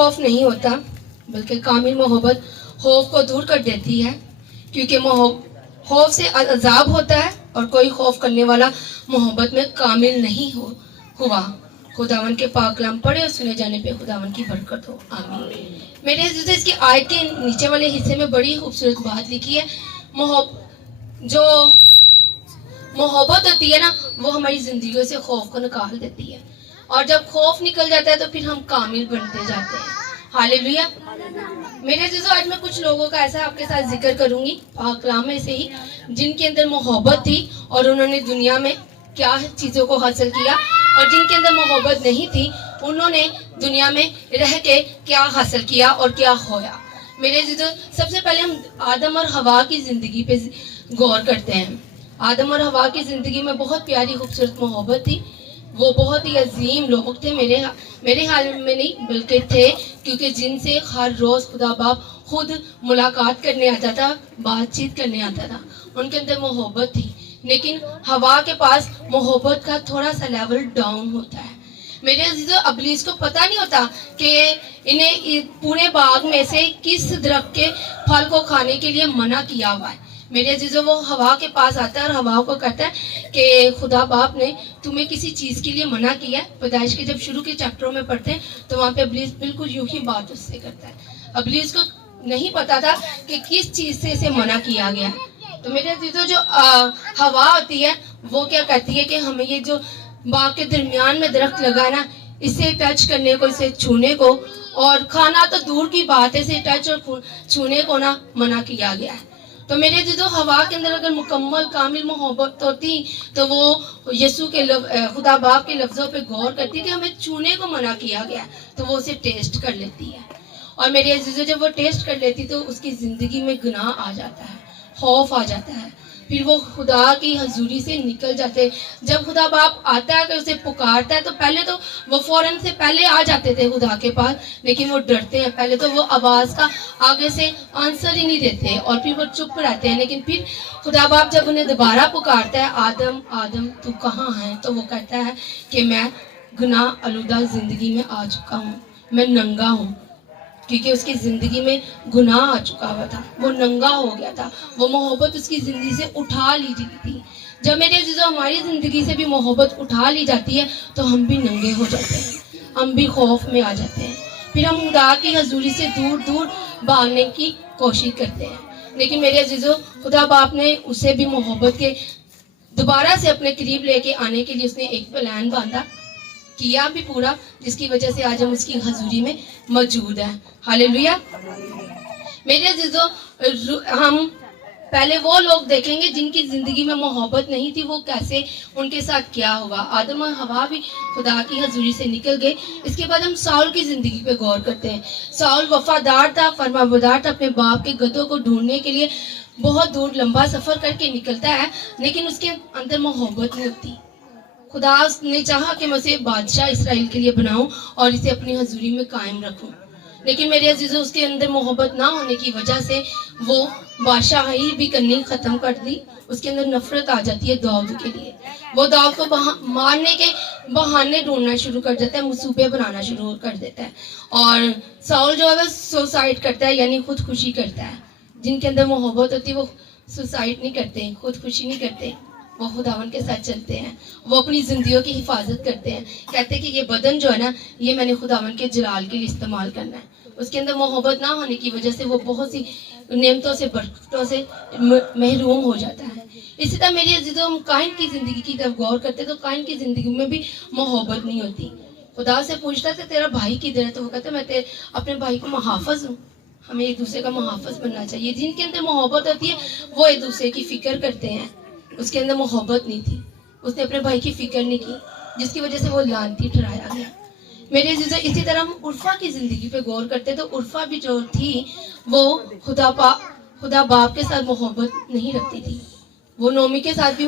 खौफ नहीं होता, बल्कि कामिल मोहब्बत खौफ को दूर कर देती है, क्योंकि खौफ से अजाब होता है और कोई खौफ करने वाला मोहब्बत में कामिल नहीं हुआ। खुदावन के पाक कलाम पढ़े और सुने जाने पे खुदावन की बरकत हो, आमीन। मेरे अज़ीज़ों, इसकी आयत के नीचे वाले हिस्से में बड़ी खूबसूरत बात लिखी है। जो मोहब्बत होती है ना, वो हमारी जिंदगियों से खौफ को निकाल देती है, और जब खौफ निकल जाता है तो फिर हम कामिल बनते जाते हैं। हालेलुया। मेरे अज़ीज़ों, आज मैं कुछ लोगों का ऐसा आपके साथ जिक्र करूंगी पाक कलाम में से ही, जिनके अंदर मोहब्बत थी और उन्होंने दुनिया में क्या चीज़ों को हासिल किया, और जिनके अंदर मोहब्बत नहीं थी उन्होंने दुनिया में रह के क्या हासिल किया और क्या खोया। मेरे अज़ीज़ों, सबसे पहले हम आदम और हवा की ज़िंदगी पे गौर करते हैं। आदम और हवा की ज़िंदगी में बहुत प्यारी खूबसूरत मोहब्बत थी। वो बहुत ही अजीम लोग थे, मेरे हाल में नहीं बल्कि थे, क्योंकि जिनसे हर रोज़ खुदा बाप खुद मुलाकात करने आता था, बातचीत करने आता था। उनके अंदर मोहब्बत थी, लेकिन हवा के पास मोहब्बत का थोड़ा सा लेवल डाउन होता है। मेरे अज़ीज़ों, इब्लीस को पता नहीं होता कि इन्हें पूरे बाग में से किस दरख्त के फल को खाने के लिए मना किया हुआ है। मेरे अज़ीज़ों, वो हवा के पास आता है और हवा को कहता है कि खुदा बाप ने तुम्हें किसी चीज़ के लिए मना किया है। पैदाइश के जब शुरू के चैप्टरों में पढ़ते हैं तो वहाँ पे इब्लीस बिल्कुल यूं ही बात उससे करता है। इब्लीस को नहीं पता था कि किस चीज़ से इसे मना किया गया। तो मेरे अज़ीज़ों, जो हवा होती है वो क्या कहती है कि हमें ये जो बाग के दरमियान में दरख्त लगा है ना, इसे टच करने को, इसे छूने को, और खाना तो दूर की बात है, इसे टच और छूने को ना मना किया गया है। तो मेरे अज़ीज़ों, हवा के अंदर अगर मुकम्मल कामिल मोहब्बत होती तो वो यीशु के खुदा बाप के लफ्ज़ों पे गौर करती कि हमें छूने को मना किया गया, तो वो उसे टेस्ट कर लेती है। और मेरे अज़ीज़ों, जब वो टेस्ट कर लेती तो उसकी ज़िंदगी में गुनाह आ जाता है, खौफ आ जाता है, फिर वो खुदा की हजूरी से निकल जाते हैं। जब खुदा बाप आता है, अगर उसे पुकारता है तो पहले तो वो फौरन से पहले आ जाते थे खुदा के पास, लेकिन वो डरते हैं। पहले तो वो आवाज़ का आगे से आंसर ही नहीं देते और फिर वो चुप रहते हैं। लेकिन फिर खुदा बाप जब उन्हें दोबारा पुकारता है, आदम आदम तू कहाँ है, तो वो कहता है कि मैं गुनाह आलूदा ज़िंदगी में आ चुका हूँ, मैं नंगा हूँ, क्योंकि उसकी ज़िंदगी में गुनाह आ चुका हुआ था, वो नंगा हो गया था, वो मोहब्बत उसकी ज़िंदगी से उठा ली गई थी। जब मेरे अज़ीज़ों, हमारी ज़िंदगी से भी मोहब्बत उठा ली जाती है तो हम भी नंगे हो जाते हैं, हम भी खौफ में आ जाते हैं, फिर हम खुदा की हजूरी से दूर दूर भागने की कोशिश करते हैं। लेकिन मेरे अज़ीज़ों, खुदा बाप ने उसे भी मोहब्बत के दोबारा से अपने करीब लेके आने के लिए उसने एक प्लान बांधा, किया भी पूरा, जिसकी वजह से आज हम उसकी हजूरी में मौजूद हैं। हालेलुया। मेरे अज़ीज़ों, हम पहले वो लोग देखेंगे जिनकी ज़िंदगी में मोहब्बत नहीं थी, वो कैसे, उनके साथ क्या हुआ। आदम और हवा भी खुदा की हजूरी से निकल गए। इसके बाद हम साउल की ज़िंदगी पे गौर करते हैं। साउल वफादार था, फरमाबरदार था, अपने बाप के गधों को ढूंढने के लिए बहुत दूर लंबा सफ़र करके निकलता है, लेकिन उसके अंदर मोहब्बत नहीं होती। खुदा ने चाहा कि मैं उसे बादशाह इसराइल के लिए बनाऊं और इसे अपनी हजूरी में कायम रखूं, लेकिन मेरे अज़ीज़ों, उसके अंदर मोहब्बत ना होने की वजह से वो बादशाही भी करनी ख़त्म कर दी। उसके अंदर नफरत आ जाती है दाऊद के लिए। वो दाऊद को मारने के बहाने ढूंढना शुरू कर देता है, मुसूबे बनाना शुरू कर देता है, और साउल जो है वो सुसाइड करता है, यानी खुदकुशी करता है। जिनके अंदर मोहब्बत होती है वो सुसाइड नहीं करते, खुदकुशी नहीं करते, वो खुदावन के साथ चलते हैं, वो अपनी जिंदगियों की हिफाजत करते हैं। कहते हैं कि ये बदन जो है ना, ये मैंने खुदावन के जलाल के लिए इस्तेमाल करना है। उसके अंदर मोहब्बत ना होने की वजह से वो बहुत सी नेमतों से, बरकतों से महरूम हो जाता है। इसी तरह मेरी अज़ीज़ों, हम काइन की ज़िंदगी की तरफ गौर करते तो काइन की ज़िंदगी में भी मोहब्बत नहीं होती। खुदा से पूछता था तेरा भाई किधर है, तो वो कहता मैं अपने भाई को मुहाफ़िज़ हूँ, हमें एक दूसरे का मुहाफ़िज़ बनना चाहिए। जिनके अंदर मोहब्बत होती है वो एक दूसरे की फ़िक्र करते हैं। उसके अंदर मोहब्बत नहीं थी, उसने अपने भाई की फिक्र नहीं की, जिसकी वजह से वो लानती ठहराया गया। मेरे अज़ीज़ों, इसी तरह हम उर्फा की ज़िंदगी पे गौर करते तो उर्फा भी जो थी वो खुदा बाप के साथ मोहब्बत नहीं रखती थी। वो नोमी के साथ भी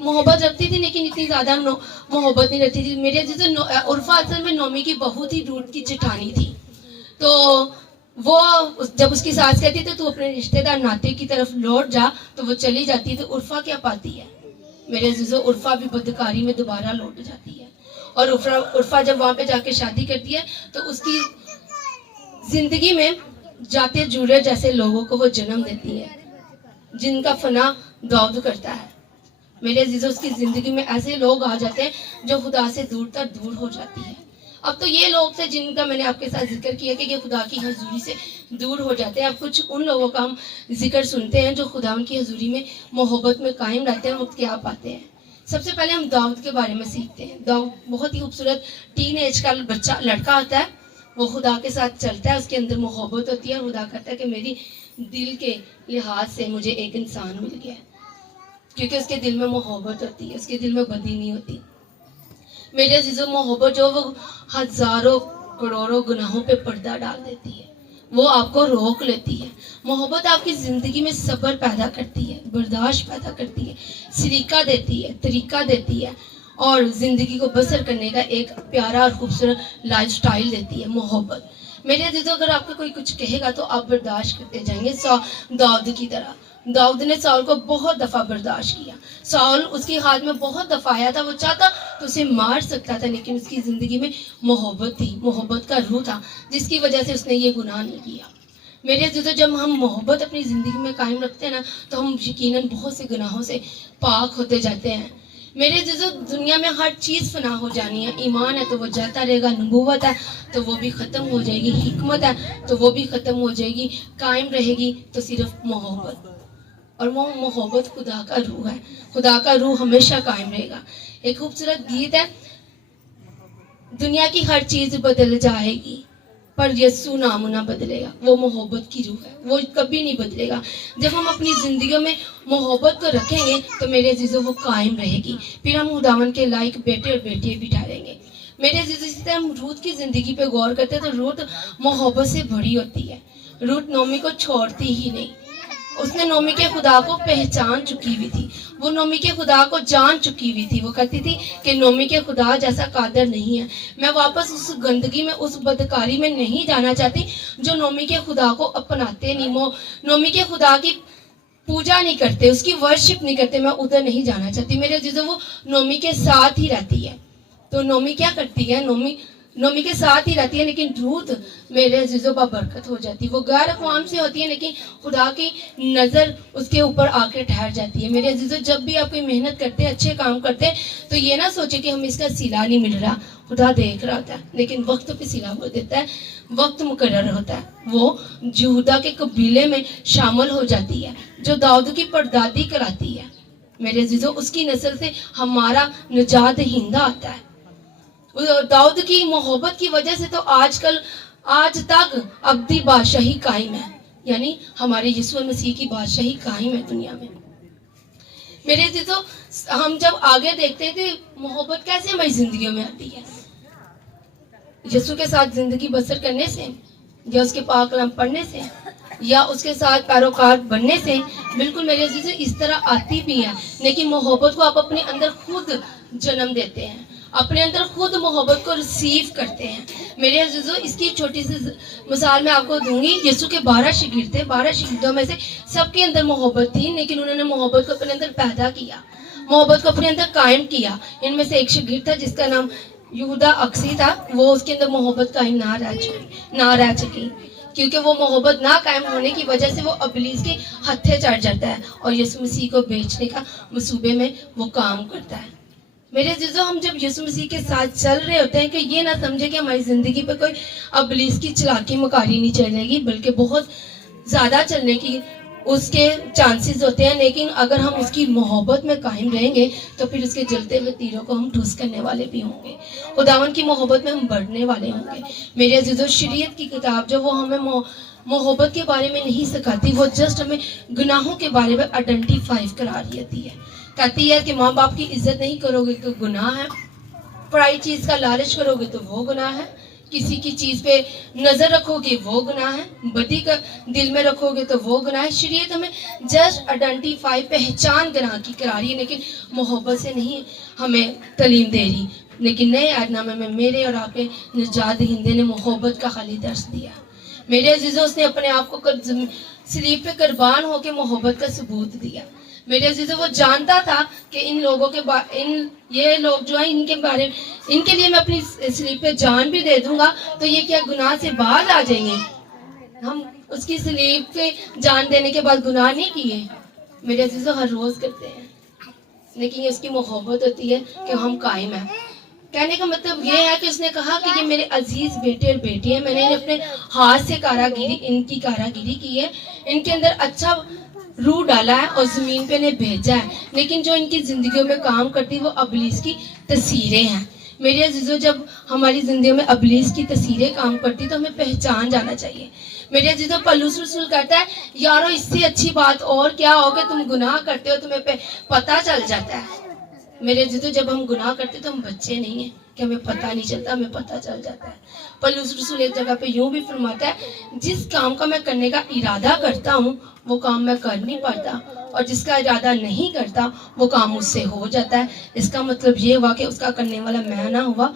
मोहब्बत रखती थी, लेकिन इतनी ज़्यादा मोहब्बत नहीं रखती थी। मेरे अज़ीज़ों, उर्फा असल में नोमी की बहुत ही दूर की जेठानी थी। तो वो जब उसकी सास कहती तो तू अपने रिश्तेदार नाते की तरफ लौट जा, तो वो चली जाती। तो उर्फा क्या पाती है मेरे अज़ीज़ों, उर्फा भी बदकारी में दोबारा लौट जाती है। और उर्फा जब वहाँ पे जाके शादी करती है तो उसकी जिंदगी में जाते जुड़े जैसे लोगों को वो जन्म देती है, जिनका फना दाऊद करता है। मेरे अजीजों, उसकी जिंदगी में ऐसे लोग आ जाते हैं जो खुदा से दूर तक दूर हो जाती है। अब तो ये लोग थे जिनका मैंने आपके साथ जिक्र किया कि ये खुदा की हजूरी से दूर हो जाते हैं। अब कुछ उन लोगों का हम जिक्र सुनते हैं जो खुदा की हजूरी में मोहब्बत में कायम रहते हैं, वक्त क्या पाते हैं। सबसे पहले हम दाऊद के बारे में सीखते हैं। दाऊद बहुत ही खूबसूरत टीन एज का बच्चा लड़का होता है, वो खुदा के साथ चलता है, उसके अंदर मोहब्बत होती है और खुदा कहता है कि मेरी दिल के लिहाज से मुझे एक इंसान मिल गया है, क्योंकि उसके दिल में मोहब्बत होती है, उसके दिल में बदी नहीं होती। मेरे अजीजों, मोहब्बत जो वो हजारों करोड़ों गुनाहों पे पर्दा डाल देती है, वो आपको रोक लेती है। मोहब्बत आपकी जिंदगी में सब्र पैदा करती है, बर्दाश्त पैदा करती है, सलीका देती है, तरीका देती है और जिंदगी को बसर करने का एक प्यारा और खूबसूरत लाइफस्टाइल देती है मोहब्बत। मेरे अजीजों, अगर आपको कोई कुछ कहेगा तो आप बर्दाश्त करते जाएंगे, दाऊद की तरह। दाऊद ने साउल को बहुत दफा बर्दाश्त किया। साउल उसके हाथ में बहुत दफा आया था, वो चाहता तो उसे मार सकता था, लेकिन उसकी जिंदगी में मोहब्बत थी, मोहब्बत का रूह था, जिसकी वजह से उसने ये गुनाह नहीं किया। मेरे अजीजों, जब हम मोहब्बत अपनी ज़िंदगी में कायम रखते हैं ना, तो हम यकीनन बहुत से गुनाहों से पाक होते जाते हैं। मेरे अजीजों, दुनिया में हर चीज़ फना हो जानी है। ईमान है तो वो जाता रहेगा, नबूवत है तो वो भी ख़त्म हो जाएगी, हिकमत है तो वो भी ख़त्म हो जाएगी, कायम रहेगी तो सिर्फ मोहब्बत, और वो मोहब्बत खुदा का रूह है। खुदा का रूह हमेशा कायम रहेगा। एक खूबसूरत गीत है, दुनिया की हर चीज़ बदल जाएगी पर यस्सु नाम ना बदलेगा। वो मोहब्बत की रूह है, वो कभी नहीं बदलेगा। जब हम अपनी ज़िंदगी में मोहब्बत को रखेंगे तो मेरे अजीजों वो कायम रहेगी, फिर हम खुदावन के लायक बेटे और बेटियाँ भी ठहरेंगे। मेरे अजीजों, इसी तरह हम रूत की ज़िंदगी पे गौर करते हैं तो रूत मोहब्बत से भरी होती है। रूत नोमी को छोड़ती ही नहीं, उसने नोमी के खुदा को पहचान चुकी हुई थी, वो नोमी के खुदा को जान चुकी हुई थी। वो कहती थी कि नोमी के खुदा जैसा कादर नहीं है, मैं वापस उस गंदगी में, उस बदकारी में नहीं जाना चाहती जो नोमी के खुदा को अपनाते नहीं, नोमी के खुदा की पूजा नहीं करते, उसकी वर्शिप नहीं करते, मैं उधर नहीं जाना चाहती। मेरे अजीजों, वो नोमी के साथ ही रहती है। तो नोमी क्या करती है, नोमी के साथ ही रहती है, लेकिन रूत मेरे अजीजों बाबरकत हो जाती है। वो गैर अक़वाम से होती है लेकिन खुदा की नज़र उसके ऊपर आके ठहर जाती है। मेरे अजीजों, जब भी आप कोई मेहनत करते हैं, अच्छे काम करते हैं, तो ये ना सोचे कि हमें इसका सिला नहीं मिल रहा, खुदा देख रहा होता है, लेकिन वक्त पे सिला वो देता है, वक्त मुकर्रर होता है। वो यहूदा के कबीले में शामिल हो जाती है, जो दाऊद की परदादी कराती है। मेरे अजीजों, उसकी नस्ल से हमारा निजात हिंदा आता है। दाऊद की मोहब्बत की वजह से तो आज तक अब्दी बादशाही कायम है, यानी हमारे यीशु मसीह की बादशाही कायम है दुनिया में। मेरे अजीजों, हम जब आगे देखते हैं कि मोहब्बत कैसे हमारी जिंदगी में आती है, यीशु के साथ जिंदगी बसर करने से, या उसके पाक कलाम पढ़ने से, या उसके साथ पैरोकार बनने से। बिल्कुल मेरे अजीजों, इस तरह आती भी है, लेकिन मोहब्बत को आप अपने अंदर खुद जन्म देते हैं, अपने अंदर खुद मोहब्बत को रिसीव करते हैं। मेरे अजीजों, इसकी छोटी सी मिसाल मैं आपको दूंगी। यीशु के 12 शागिर्द थे, 12 शागिर्दों में से सबके अंदर मोहब्बत थी, लेकिन उन्होंने मोहब्बत को अपने अंदर पैदा किया, मोहब्बत को अपने अंदर कायम किया। इनमें से एक शागिर्द था जिसका नाम यहूदा अक्सी था, वो उसके अंदर मोहब्बत कायम ना रह सकी, क्योंकि वो मोहब्बत ना कायम होने की वजह से वो इब्लीस के हत्थे चढ़ जाता है और यीशु मसीह को बेचने का मंसूबे में वो काम करता है। मेरे अजीजों, हम जब यीशु मसीह के साथ चल रहे होते हैं कि ये ना समझे कि हमारी ज़िंदगी पे कोई इब्लीस की चलाकी मकारी नहीं चलेगी, बल्कि बहुत ज़्यादा चलने की उसके चांसेस होते हैं। लेकिन अगर हम उसकी मोहब्बत में कायम रहेंगे तो फिर उसके जलते हुए तीरों को हम ठूस करने वाले भी होंगे, खुदावन की मोहब्बत में हम बढ़ने वाले होंगे। मेरे अजीजों, शरीयत की किताब जो वो हमें मोहब्बत के बारे में नहीं सिखाती, वो जस्ट हमें गुनाहों के बारे में आइडेंटिफाई करा रही होती है। कहती है कि माँ बाप की इज्जत नहीं करोगे तो गुनाह है, पराई चीज़ का लालच करोगे तो वो गुनाह है, किसी की चीज़ पे नज़र रखोगे वो गुनाह है, बदी का दिल में रखोगे तो वो गुनाह है। शरीयत हमें जस्ट आइडेंटिफाई, पहचान गुनाह की करा रही है, लेकिन मोहब्बत से नहीं हमें तालीम दे रही। लेकिन नए ऐहदनामे में मेरे और आपके निजात हिंदे ने मोहब्बत का खाली दर्स दिया। मेरे अजीजों, उसने अपने आप को सलीब पे कुर्बान होकर मोहब्बत का सबूत दिया। मेरे अजीजों, वो जानता था कि इन लोगों के ये लोग जो है इनके लिए मैं अपनी सलीब पे जान भी दे दूंगा तो ये क्या गुनाह से बाज आ जाएंगे, ہم اس کی سلیب پہ جان دینے کے بعد گناہ نہیں کیے میرے عزیزو، ہر روز کرتے ہیں، لیکن یہ اس کی محبت ہوتی ہے کہ ہم قائم ہیں۔ کہنے کا مطلب یہ ہے کہ اس نے کہا کہ یہ میرے عزیز بیٹے اور بیٹی ہیں، میں نے اپنے ہاتھ سے ان کی کاراگیری کی ہے، ان کے اندر اچھا روح ڈالا ہے اور زمین پہ انہیں بھیجا ہے، لیکن جو ان کی زندگیوں میں کام کرتی وہ ابلیس کی تصویریں ہیں۔ میرے عزیزو، جب ہماری زندگیوں میں ابلیس کی تصویریں کام کرتی تو ہمیں پہچان جانا چاہیے۔ میرے عزیزو، پولس رسول کہتا ہے یارو اس سے اچھی بات اور کیا ہو کہ تم گناہ کرتے ہو، تمہیں پتہ چل جاتا ہے۔ میرے عزیزو، جب ہم گناہ کرتے تو ہم بچے نہیں ہیں کہ ہمیں پتہ نہیں چلتا، ہمیں پتہ چل جاتا ہے۔ پولس رسول ایک جگہ پہ یوں بھی فرماتا ہے جس کام کا میں کرنے کا ارادہ کرتا ہوں وہ کام میں کر نہیں پاتا، اور جس کا ارادہ نہیں کرتا وہ کام مجھ سے ہو جاتا ہے۔ اس کا مطلب یہ ہوا کہ اس کا کرنے والا میں نہ ہوا،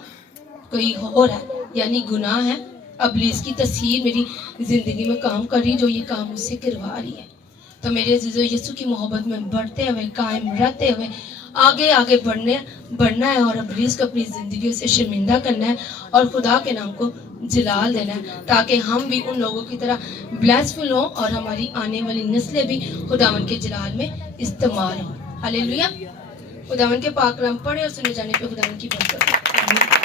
کوئی اور ہے، یعنی گناہ ہے، ابلیس کی تصویر میری زندگی میں کام کر رہی جو یہ کام مجھ سے کروا رہی ہے۔ تو میرے عزیزو، یسوع کی محبت میں بڑھتے ہوئے، قائم رہتے ہوئے آگے بڑھنا ہے، اور ابلیس کو اپنی زندگیوں سے شرمندہ کرنا ہے اور خدا کے نام کو جلال دینا ہے، تاکہ ہم بھی ان لوگوں کی طرح بلیسفل ہوں اور ہماری آنے والی نسلیں بھی خداوند کے جلال میں استعمال ہوں۔ ہلیلویا۔ خداوند کے پاک کلام پڑھے اور سنے جانے پہ خداوند کی برکت ہو۔ آمین۔